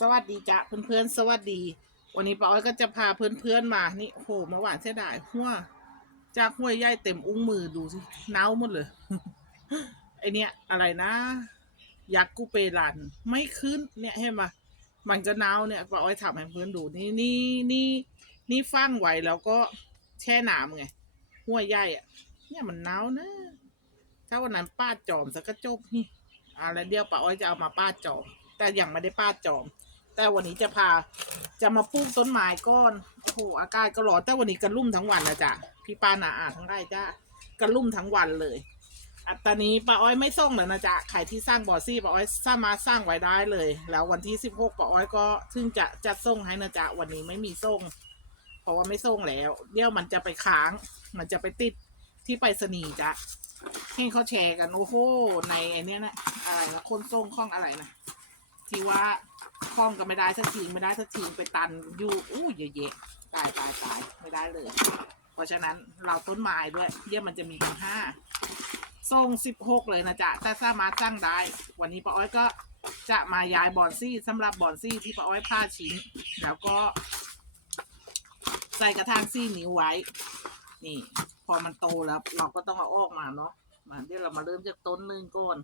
สวัสดีจ้ะเพื่อนๆสวัสดี วันนี้ป้าอ้อยก็จะพาเพื่อนๆมานี่โหเมื่อวานเสียดายหัวจากห้วยใหญ่เต็มอุ้งมือดูสิเน่าหมดเลยไอเนี้ยอะไรนะยักษ์กูเปรันไม่ขึ้นเนี่ยเห็นปะมันก็เน่าเนี่ยป้าอ้อยทำให้เพื่อนดูนี่นี่นี่นี่ฟังไว้แล้วก็แช่น้ำไงห้วยใหญ่อะเนี่ยมันเน่านะถ้าวันนั้นป้าจอมสักก็จบนี่อะไรเดียวป้าอ้อยจะเอามาป้าจอมแต่ยังไม่ได้ป้าจอม แต่วันนี้จะพาจะมาปลูกต้นไม้ก้อนโอ้โหอากาศก็ร้อนแต่วันนี้กระลุ่มทั้งวันนะจ๊ะพี่ป้านาอาทั้งได้จ้ากระลุ่มทั้งวันเลยอัตอนนี้ป้าอ้อยไม่ส่งแล้วนะจ๊ะใครที่สร้างบ่อซี่ป้าอ้อยสามารถสร้างไว้ได้เลย แล้ววันที่สิบหกป้าอ้อยก็ถึงจะจัดส่งให้นะจ๊ะวันนี้ไม่มีส่ง เพราะว่าไม่ส่งแล้ว เดี๋ยวมันจะไปค้าง มันจะไปติดที่ไปรษณีย์จ้ะให้เขาแชร์กันโอ้โหในไอเนี้ยนะอะไรนะคนส่งข้องอะไรนะที่ว่า คล้องก็ไม่ได้สักทีไม่ได้สักทีไปตันอยู่อู้เยอะๆตายตายตายไม่ได้เลย เพราะฉะนั้นเราต้นไม้ด้วยเดี๋ยมันจะมีทั้งห้าส่งสิบหกเลยนะจ๊ะแต่สามารถจ้างได้ วันนี้ป้าอ้อยก็จะมาย้ายบอนซี่สำหรับบอนซี่ที่ป้าอ้อยพลาชิ้น แล้วก็ ใส่กระถางซี่นิ้วไว้ นี่ พอมันโตแล้ว เราก็ต้องเอาออกมาเนาะมาเดี๋ยวเรามาเริ่มจากต้นหนึ่งก่อน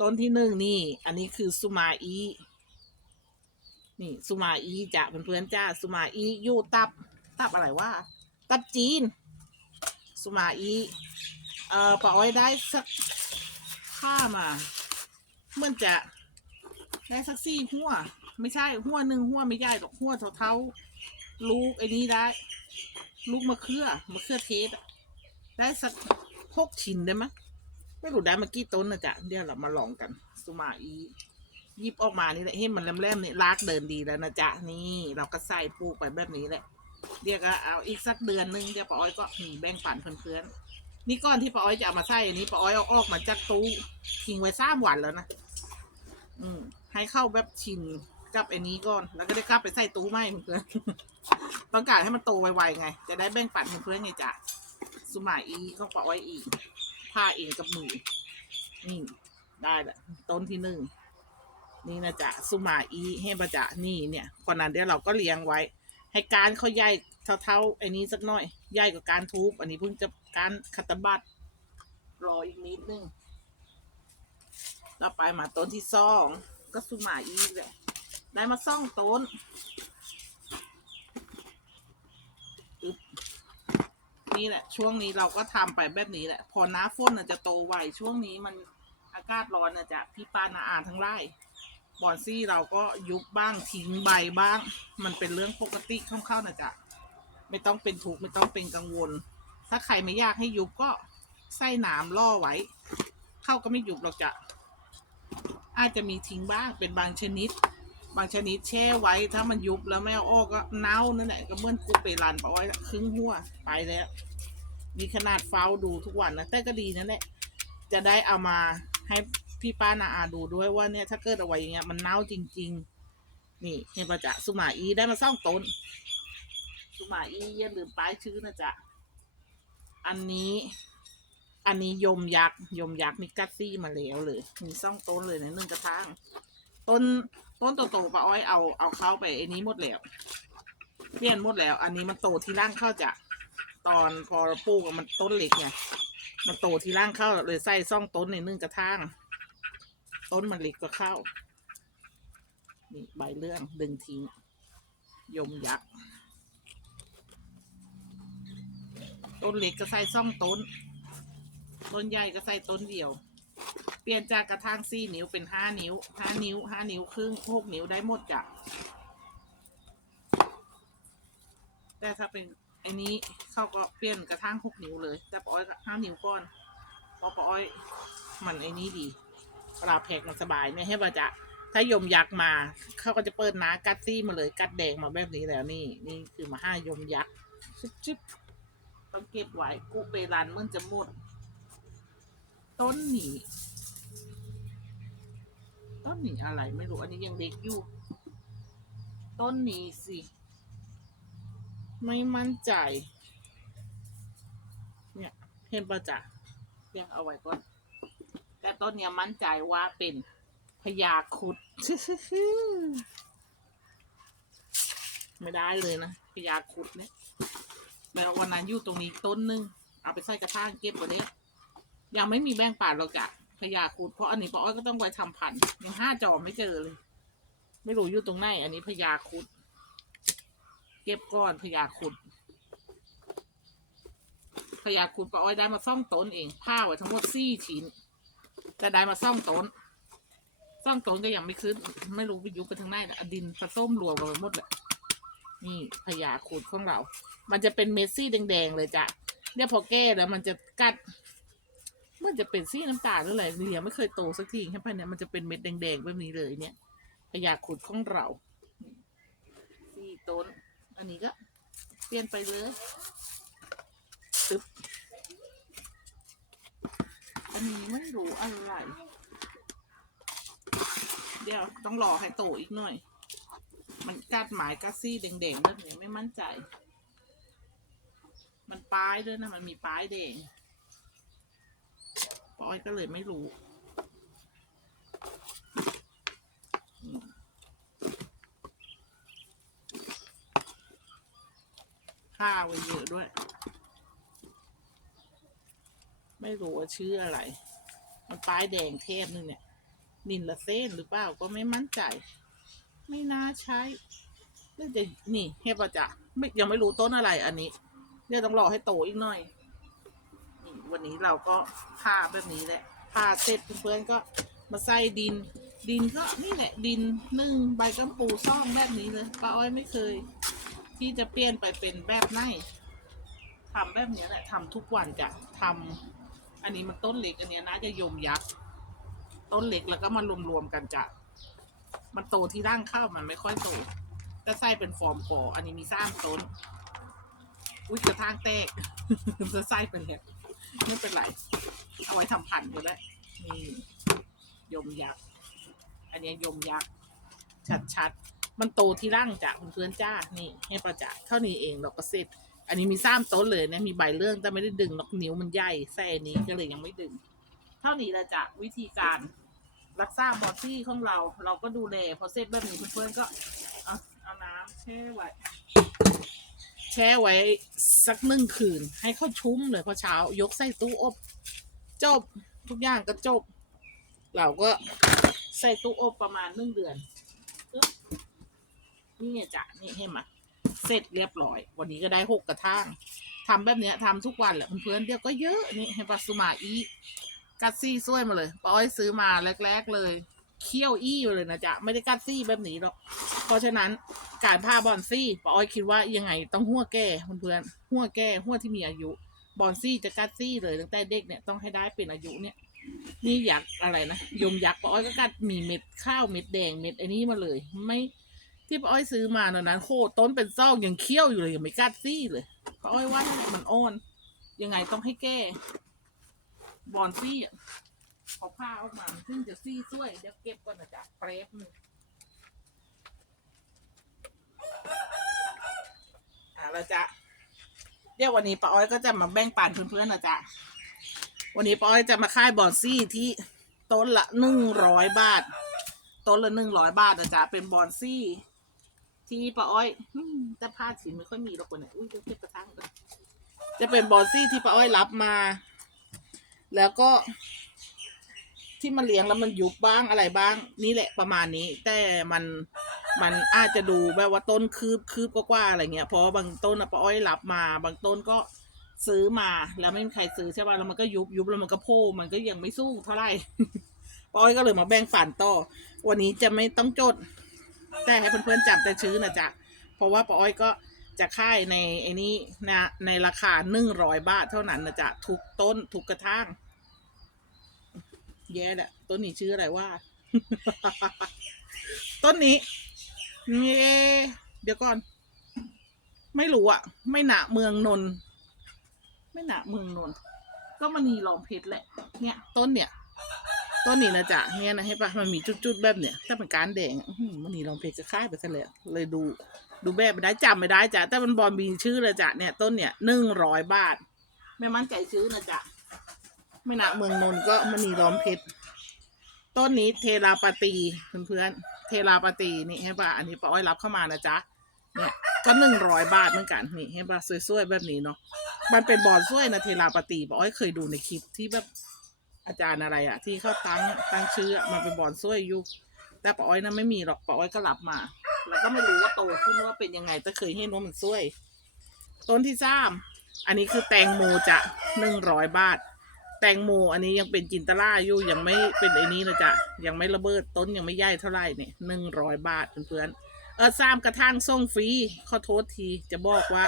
ต้นที่หนึ่งนี่ อันนี้คือสุมาอี นี่สุมาอีจ้ะเพื่อนๆจ้าสุมาอีอยู่ตับ ตับอะไรว่าตับจีนสุมาอีเอ่อป้าอ้อยได้สักค่ามาเหมื่อนจะได้สักสี่หัว ไม่ใช่หัวหนึ่งหัวไม่ใหญ่หรอกหัวเท่าๆลูกไอ้นี้ได้ ลูกมะเขือมะเขือเทศได้สักหกชิ้นได้ไหมไม่รู้ได้มื่อกี้ต้นนะจ๊ะเดี๋ยวเรามาลองกันสุมาอี ยิบออกมานี่แหละให้มันแหลมๆนี่ลากเดินดีแล้วนะจ๊ะนี่เราก็ใส่ปลูกไปแบบนี้แหละเดี๋ยกเอาอีกสักเดือนนึงเดี๋ยวป้าอ้อยก็มีแบ่งปันเพื่อนๆนี่ก้อนที่ป้าอ้อยจะเอามาใส่อันนี้ป้าอ้อยเอาออกมาจากตู้ทิ้งไว้สามวันแล้วนะอืมให้เข้าแบบชินกับไอ้นี้ก่อน แล้วก็ได้กลับไปใส่ตู้ใหม่เพื่อนๆต้องการให้มันโตไวๆไง จะได้แบ่งปันเพื่อนๆไงจ๊ะสุมาอีก็ป้าอ้อยอีกผ้าเองกับมือนี่ได้ละต้นที่หนึ่ง นี่นะจ๊ะสุมาอีเฮบะจะนี่เนี่ยคนนั้นเดี๋ยวเราก็เลี้ยงไว้ ให้การเขาใหญ่เท่าๆไอ้นี้สักหน่อยใหญ่กว่าการทุบอันนี้เพิ่งจะการขัตบัตรออีกนิดนึงต่อไปมาต้นที่สองก็สุมาอีแหละได้มาซ่องต้นนี่แหละ ช่วงนี้เราก็ทำไปแบบนี้แหละ พอหน้าฝนจะโตไวช่วงนี้มันอากาศร้อนนะจ๊ะพี่ปานาอาทั้งไร่ บอนซี่เราก็ยุบบ้างทิ้งใบบ้าง มันเป็นเรื่องปกติเข้าๆนะจ๊ะไม่ต้องเป็นทุกข์ไม่ต้องเป็นกังวล ถ้าใครไม่อยากให้ยุบก็ใส่หนามล่อไว้ เข้าก็ไม่ยุบหรอกจ้ะอาจจะมีทิ้งบ้างเป็นบางชนิด บางชนิดแช่ไว้ ถ้ามันยุบแล้วไม่เอาออกก็เน่านั่นแหละก็เมื่อนกูไปรันไปไว้ครึ่งหัวไปแล้ว มีขนาดเฝ้าดูทุกวันนะแต่ก็ดีนั่นแหละจะได้เอามาให้ พี่ป้านาอาดูด้วยว่าเนี่ยถ้าเกิดเอาไว้อย่างเงี้ยมันเน่าจริง ๆ นี่เห็นปะจ๊ะสุมาอีได้มาซ่องต้นสุมาอีอย่าลืมป้ายชื่อนะจ๊ะอันนี้ อันนี้ยมยักษ์ยมยักษ์นี่กัดซี่มาแล้วเลยมีซ่องต้นเลยในหนึ่งกระถางต้นต้นโตๆป้าอ้อยเอาเอาเข้าไปไอ้นี้หมดแล้วเปลี่ยนหมดแล้ว อันนี้มันโตที่ร่างเข้าจะตอนพอปลูกมันต้นเล็กไงมันโตที่ร่างเข้าเลยใส่ซ่องต้นในนึ่งกระถาง ต้นมันเล็กก็เข้านี่ใบเรื่องดึงทิ้ง ยมยักษ์ ต้นเล็กก็ใส่ซ่องต้น ต้นใหญ่ก็ใส่ต้นเดียว เปลี่ยนจากกระถางสี่นิ้วเป็นห้านิ้วห้านิ้วห้านิ้วครึ่งหกนิ้วได้หมดจ้ะแต่ถ้าเป็นไอ้นี้เขาก็เปลี่ยนกระทั่งหกนิ้วเลย แต่ปอ้อยห้านิ้วก่อนเพราะปอ้อยมันไอ้นี้ดี ลาแพกมันสบายเนี่ยให้ว่าจะถ้ายมยักษ์มาเขาก็จะเปิดน้ากัดซี่มาเลยกัดแดงมาแบบนี้แล้วนี่ นี่คือมาห้ายมยักษ์ชิบชิบต้องเก็บไว้กูเปรันมันจะหมด ต้นหนีต้นหนีอะไรไม่รู้อันนี้ยังเด็กอยู่ ต้นหนีสิ ไม่มั่นใจ เนี่ยเห็นประจักษ์เรียงเอาไว้ก่อน แต่ต้นเนี้ยมั่นใจว่าเป็นพญาคุด ไม่ได้เลยนะพญาคุดเนี่ยแล้ววันนั้นอยู่ตรงนี้ต้นหนึง เอาไปใส่กระถางเก็บไว้เด้ยังไม่มีแบงป่าดเราจะพญาคุด เพราะอันนี้ป้าอ้อยก็ต้องไปทำพันยังห้าจอไม่เจอเลย ไม่รู้อยู่ตรงไหนอันนี้พญาคุด เก็บก้อนพญาคุดพญาคุดป้าอ้อยได้มาซ่องต้นเองผ้าไว้ทั้งหมดสี่ชิ้น จะได้มาซ่องต้นซ่องต้นก็ยังไม่ขึ้น ไม่รู้ไปยุบไปทางไหนแต่ดินผสมรวมกันไปหมดแหละนี่พญาครุดของเรา มันจะเป็นเม็ดซี่แดงๆเลยจ้ะเนี่ยพอแก้แล้วมันจะกัด มันจะเป็นซี่น้ำตาลหรืออะไรเรียไม่เคยโตสักทีแค่ไปเนี่ยมันจะเป็นเม็ดแดงๆแบบนี้เลยเนี่ยพญาครุดของเราซี่ต้น อันนี้ก็เปลี่ยนไปเลยตึ๊บ อันนี้ไม่รู้อะไร เดี๋ยวต้องรอให้โตอีกหน่อย มันกัดหมายกัดซี่แดงๆแบบนี้ไม่มั่นใจ มันปลายด้วยนะ มันมีปลายแดงปอยก็เลยไม่รู้ข้าวไว้เยอะด้วย ไม่รู้ว่าชื่ออะไร มันปลายแดงเทพนึงเนี่ย นินละเส้นหรือเปล่าก็ไม่มั่นใจ ไม่น่าใช้น่าจะนี่เฮปะจะไม่ยังไม่รู้ต้นอะไรอันนี้เดี๋ยวต้องรอให้โตอีกหน่อยนี่วันนี้เราก็ผ่าแบบนี้แหละผ่าเสร็จเพื่อนๆก็มาใส่ดิน ดินก็นี่แหละดินนึ่งใบกัมปูซ่อมแบบนี้เลยป้าอ้อยไม่เคย ที่จะเปลี่ยนไปเป็นแบบไหนทำแบบนี้แหละทำทุกวันจะทำ อันนี้มันต้นเล็กอันเนี้ยน่าจะยมยักษ์ต้นเล็กแล้วก็มารวมๆกันจะมันโตที่ร่างข้าวมันไม่ค่อยโตจะใส่เป็นฟอร์มก่ออันนี้มีสร้างต้นอุ้ยกระทางแตกจะใส่ไปเลยไม่เป็นไร เอาไว้ทำพันก็ได้นี่ยมยักษ์อันนี้ยมยักษ์ชัดๆ มันโตที่ร่างจากเพื่อนๆจ้านี่ให้ประจักษ์เท่านี้เองเราก็เสร็จ อันนี้มีซ้ำต้นเลยนะมีใบเรื่องแต่ไม่ได้ดึงนกนิ้วมันใหญ่แส่นี้ก็เลยยังไม่ดึง เท่านี้แหละจ้ะวิธีการรักษาบอดซี่ของเรา เราก็ดูแลพอเสร็จแบบนี้เพื่อนๆก็เอาเอาน้ำแช่ไว้แช่ไว้สักหนึ่งคืน ให้เขาชุ่มเลยพอเช้า ยกใส่ตู้อบ จบทุกอย่างก็จบ เราก็ใส่ตู้อบประมาณหนึ่งเดือนนี่จ้ะนี่ให้มา เสร็จเรียบร้อย วันนี้ก็ได้หกกระทางทำแบบเนี้ยทำทุกวันแหละเพื่อนๆเดี๋ยวก็เยอะนี่ให้ปัสมาอีกัดซี่ซ้วยมาเลยป้อ้อยซื้อมาแรก ๆเลย เคี่ยวอี้อยู่เลยนะจ๊ะไม่ได้กัดซี่แบบนี้หรอกเพราะฉะนั้นการผ้าบอนซี่ป้อ้อยคิดว่ายังไงต้องหัวแก่เพื่อนๆหัวแก่หัวที่มีอายุบอนซี่จะกัดซี่เลยตั้งแต่เด็กเนี่ยต้องให้ได้เป็นอายุเนี่ย นี่ยักษ์อะไรนะยมยักษ์ป้าอ้อยก็กัดมีเม็ดข้าวเม็ดแดงเม็ดไอ้นี้มาเลย ไม่ ที่ป้าอ้อยซื้อมาตอนนั้น โคตรต้นเป็นซอกยังเคี้ยวอยู่เลยยังไม่กัดซี่เลยป้าอ้อยว่านั่นแหละมันอ่อน ยังไงต้องให้แก้ บอนซี่อะเขาผ้าออกมาซึ่งจะซี่ช่วยเดี๋ยวเก็บก่อนนะจ๊ะแป๊บนึงอะแล้วจ๊ะเดี๋ยววันนี้ป้าอ้อยก็จะมาแบ่งปันเพื่อนๆนะจ๊ะวันนี้ป้าอ้อยจะมาค่ายบอนซี่ที่ต้นละหนึ่งร้อยบาท ต้นละหนึ่งร้อยบาทนะจ๊ะเป็นบอนซี่ ที่ป้าอ้อยแต่ผ้าสีไม่ค่อยมีหรอกคนเนี่ยอุ้ยเดี๋ยวเก็บกระทั่งกันจะเป็นบอนซี่ที่ป้าอ้อยรับมา แล้วก็ ที่มันเลี้ยงแล้วมันยุบบ้างอะไรบ้าง นี่แหละประมาณนี้ แต่มันมันอาจจะดูแบบว่าต้นคืบคืบกว่าอะไรเงี้ยเพราะบางต้นอะป้าอ้อยรับมา บางต้นก็ซื้อมาแล้วไม่มีใครซื้อใช่ป่ะแล้วมันก็ยุบยุบแล้วมันก็โผล่มันก็ยังไม่สู้เท่าไหร่ป้าอ้อยก็เลยมาแบ่งฝันต่อ วันนี้จะไม่ต้องจด แต่ให้เพื่อนๆจำแต่ชื่อนะจ๊ะ เพราะว่าป้าอ้อยก็จะค่ายในไอ้นี้นะในราคาหนึ่งร้อยบาทเท่านั้นนะจ๊ะทุกต้นทุกกระถางแย่แหละต้นนี้ชื่ออะไรว่า ต้นนี้เย่เดี๋ยวก่อน ไม่รู้อะไม่หนาเมืองนน ไม่หนาเมืองนน ก็มันนีลองเพชรแหละ เนี่ย ต้นเนี่ย ต้นนี้นะจ๊ะเนี่ยนะให้ปะมันมีจุดๆแบบเนี่ยถ้าเป็นการแดงมันนีลองเพชรจะค่ายไปซะแล้วเลยดูดูแบบไม่ได้จำไม่ได้จ้ะแต่มันบอลมีชื่อเลยจ้ะเนี่ยต้นเนี่ยหนึ่งร้อยบาท ไม่มั่นใจชื่อนะจ๊ะไม่นะเมืองนนก็มันนีล้อมเพชรต้นนี้เทราปาตีเพื่อนๆเทราปาตีนี่ให้ป่ะอันนี้ป้าอ้อยรับเข้ามานะจ๊ะเนี่ยก็หนึ่งร้อยบาทเหมือนกันนี่ให้ป่ะสวยๆแบบนี้เนาะมันเป็นบอลสวยนะเทราปาตีป้าอ้อยเคยดูในคลิปที่แบบ อาจารย์อะไรอะที่เขาตั้งตั้งชื่อมันเป็นบอลสวยอยู่แต่ป้าอ้อยนั้นไม่มีหรอกป้าอ้อยก็รับมาแล้วก็ไม่รู้ว่าโตขึ้นว่าเป็นยังไงแต่เคยเห็นว่ามันสวย ต้นที่สามอันนี้คือแตงโมจะหนึ่งร้อยบาท แตงโมอันนี้ยังเป็นจินตล่าอยู่ยังไม่เป็นไอ้นี้นะจ๊ะยังไม่ระเบิดต้นยังไม่ใหญ่เท่าไหร่เนี่ยหนึ่งร้อยบาทเพื่อนๆเออสามกระทั่งส่งฟรีขอโทษทีจะบอกว่า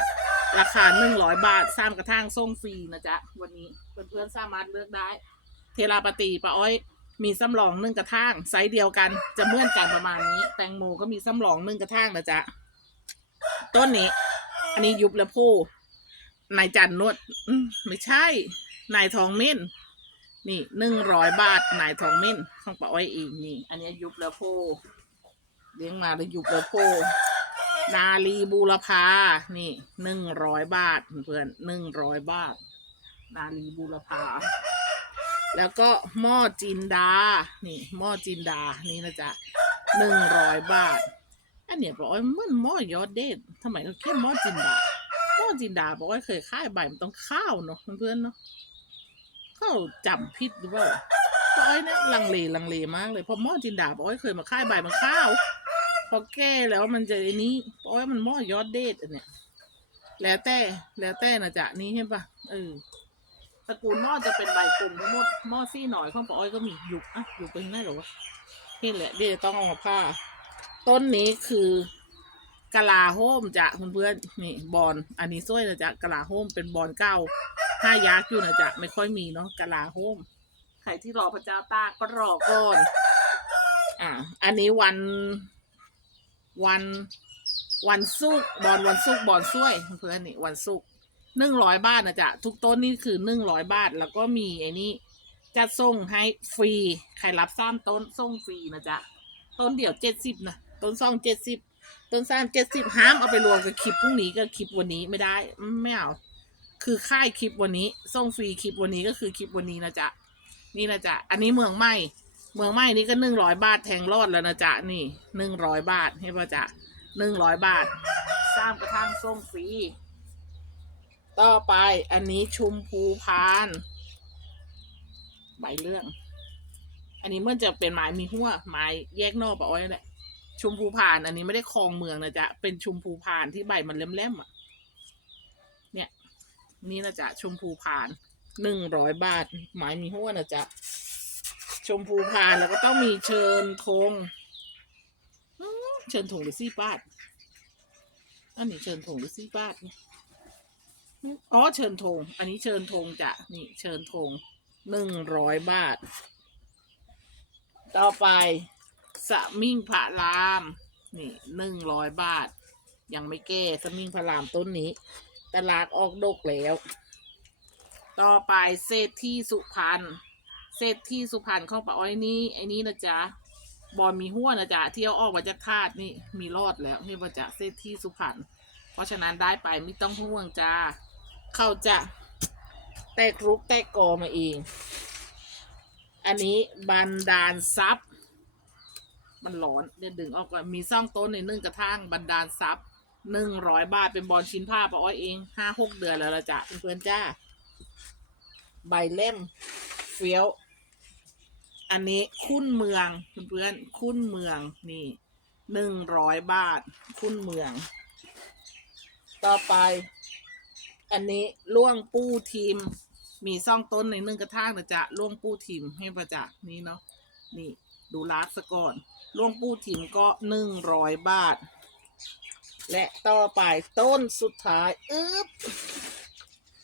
ราคาหนึ่งร้อยบาทสามกระทั่งส่งฟรีนะจ๊ะวันนี้เพื่อนๆสามารถเลือกได้ เทราปฏิปะอ้อย มีซ้ำรองนึ่งกระทั่งไซส์เดียวกัน จะเมื่อนกันประมาณนี้ แตงโมก็มีซ้ำรองนึ่งกระทั่งนะจ๊ะต้นนี้ อันนี้ยุบแล้วพูนายจันนวดไม่ใช่ นายทองเม่น นี่หนึ่งร้อยบาท นายทองเม่นของป้าอ้อยเองนี่ อันนี้ยุบแล้วโพเลี้ยงมาแล้วยุบแล้วโพนาลีบูรพา นี่หนึ่งร้อยบาทเพื่อนหนึ่งร้อยบาท นาลีบูรพา แล้วก็หม้อจินดา นี่หม้อจินดา นี่นะจ๊ะหนึ่งร้อยบาท อันเนี้ยบอกว่ามันหม้อยอดเด็ดทำไมเขาแค่หม้อจินดา หม้อจินดาบอกว่าเคยค่ายใบมันต้องข้าวเนาะเพื่อนเนาะเข้าจำผิดหรือเปล่าป้าอ้อยเนี่ยลังเลลังเลมากเลยเพอหม้อจินดาป้อยเคยมาค่ายใบมันข้าว พอแก้แล้วมันจะไอ้นี้ป้อ้ยมันหม้อยอดเดทอันเนี้ยแล้วแต่แล้วแต่นะจ๊ะนี่เห็นปะเออ ตระกูลหม้อจะเป็นใบกลมทั้งหมดหม้อซี่หน่อยของป้าอ้อยก็มีหยุกอะหยุกไปข้างหน้าเหรอวะเห็นแหละเดี๋ยวต้องเอามาผ้า ต้นนี้คือกะลาโฮมจ้ะเพื่อนๆนี่บอลอันนี้สวยนะจ๊ะกะลาโฮมเป็นบอลเก้าห้ายักษ์อยู่นะจ๊ะไม่ค่อยมีเนาะกะลาโฮมใครที่รอพระเจ้าตาก็รอก่อน อ่า อันนี้วันวันวันศุกบอลวันศุกบอลช่วยเพื่อนนี่วันศุก นึ่งร้อยบาทนะจ๊ะทุกต้นนี่คือหนึ่งร้อยบาท แล้วก็มีไอ้นี่จะส่งให้ฟรี ใครรับซ้ำต้นส่งฟรีนะจ๊ะ ต้นเดี่ยวเจ็ดสิบนะต้นซองเจ็ดสิบต้นซ้ำเจ็ดสิบห้ามเอาไปรวมกับคลิปพรุ่งนี้กับคลิปวันนี้ไม่ได้ไม่เอาคือค่ายคลิปวันนี้ส่งฟรีคลิปวันนี้ก็คือคลิปวันนี้นะจ๊ะนี่นะจ๊ะอันนี้เมืองใหม่เมืองใหม่นี่ก็หนึ่งร้อยบาทแทงรอดแล้วนะจ๊ะนี่หนึ่งร้อยบาทให้ป่ะจ๊ะหนึ่งร้อยบาทสร้างกระทั่งส่งฟรี ต่อไปอันนี้ชุมพูพาน ใบเรื่อง อันนี้มันจะเป็นไม้มีหัวไม้แยกนอกปะอ้อยแหละชุมพูพาน อันนี้ไม่ได้คลองเมืองนะจ๊ะเป็นชุมพูพานที่ใบมันเล่มๆอะ เนี่ย นี่นะจ๊ะชมพูพานหนึ่งร้อยบาทหมายมีหัวนะจ๊ะชมพูพานแล้วก็ต้องมีเชิญธงเชิญธงหรือซี่ปาดอันนี้เชิญธงหรือซี่ปาดเนี่ย อ๋อเชิญธงอันนี้เชิญธงจ้ะนี่เชิญธงหนึ่งร้อยบาท ต่อไปสมิงพระราม นี่หนึ่งร้อยบาท ยังไม่แก้สมิงพระรามต้นนี้ ตลาดออกดกแล้ว ต่อไปเศรษฐีสุพรรณเศรษฐีสุพรรณของป้าอ้อยนี่ไอ้นี่นะจ๊ะบอลมีหัวนะจ๊ะเที่เอาออกมาจากธาตุนี่มีรอดแล้วนี่ว่าจะเศรษฐีสุพรรณเพราะฉะนั้นได้ไปไม่ต้องห่วงจ้า เขาจะแตกรุกแตกกอมาเอง อันนี้บันดาลทรัพย์ มันหลอนเดี๋ยวดึงออกก่อนมีซ่องต้นในนึ่งกระทั่งบันดาลทรัพย์หนึ่งร้อยบาทเป็นบอลชิ้นผ้าป้าอ้อยเองห้าหกเดือนแล้วละจ้ะเพื่อนจ้า ใบเล่มเฟี้ยว อันนี้คุ้นเมืองเพื่อนคุ้นเมืองนี่หนึ่งร้อยบาท คุ้นเมือง ต่อไป อันนี้ล่วงปูทีม มีซ่องต้นในนึ่งกระทางนะจ๊ะล่วงปูทีมให้ประจักษ์นี่เนาะนี่ดูลากซะก่อนล่วงปูทีมก็หนึ่งร้อยบาท และต่อไปต้นสุดท้ายอึ๊บ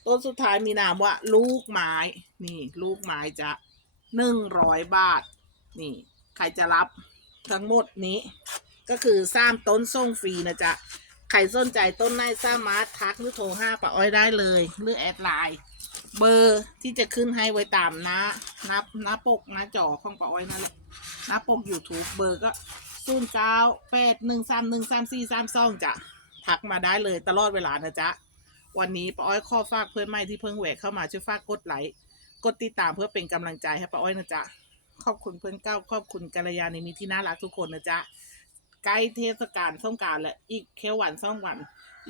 ต้นสุดท้ายมีนามว่า ลูกไม้ นี่ ลูกไม้จะหนึ่งร้อยบาท นี่ ใครจะรับทั้งหมดนี้ ก็คือสร้างต้นส่งฟรีนะจ๊ะ ใครสนใจต้นไม้สามารถทักหรือโทรห้าปะอ้อยได้เลย หรือแอดไลน์เบอร์ที่จะขึ้นให้ไว้ตามน้าน้าหน้าปกหน้าจอของปะอ้อยนั่นแหละหน้าปก YouTube เบอร์ก็ศูนย์เก้าแปดหนึ่งสามหนึ่งสามสี่สามสองจ้ะทักมาได้เลยตลอดเวลานะจ๊ะ วันนี้ป้าอ้อยข้อฝากเพื่อนใหม่ที่เพิ่งแหวกเข้ามาช่วยฝากกดไลค์กดติดตามเพื่อเป็นกำลังใจให้ป้าอ้อยนะจ๊ะขอบคุณเพื่อนเก้าขอบคุณกัลยาณมิตรที่น่ารักทุกคนนะจ๊ะ ใกล้เทศกาลสงการและอีกแค่วันสองวัน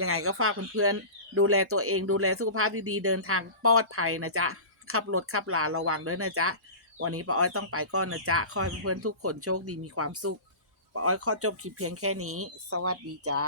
ยังไงก็ฝากเพื่อนๆดูแลตัวเองดูแลสุขภาพดีๆ เดินทางปลอดภัยนะจ๊ะ ขับรถขับลาระวังด้วยนะจ๊ะ วันนี้ป้าอ้อยต้องไปก่อนนะจ๊ะขอให้เพื่อนๆทุกคนโชคดีมีความสุขป้าอ้อยขอจบคลิปเพียงแค่นี้ สวัสดีจ้า